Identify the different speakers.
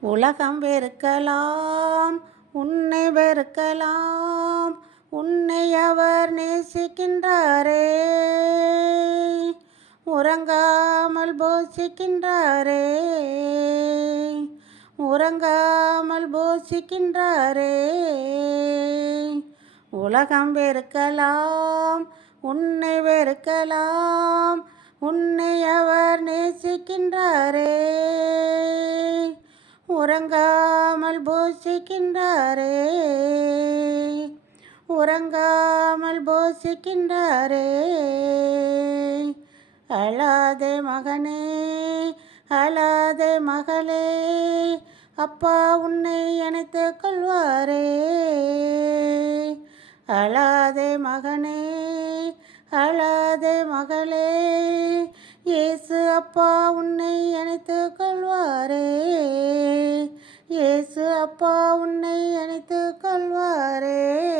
Speaker 1: உலகம் வெறுக்கலாம் உன்னை வெறுக்கலாம் உன்னை அவர் நேசிக்கின்றாரே. உறங்காமல் போசிக்கின்றாரே. உறங்காமல் போசிக்கின்றாரே. உலகம் வெறுக்கலாம் உன்னை வெறுக்கலாம் உன்னை அவர் நேசிக்கின்றாரே. உறங்காமல் போஷிக்கின்றாரே உறங்காமல் போஷிக்கின்றாரே அழாதே மகனே அழாதே மகளே. அப்பா உன்னை அணைத்து கொள்வாரே. அழாதே மகனே அழாதே மகளே. இயேசு அப்பா உன்னை அணைத்துக் அப்பா உன்னை அணைத்து கொள்வாரே.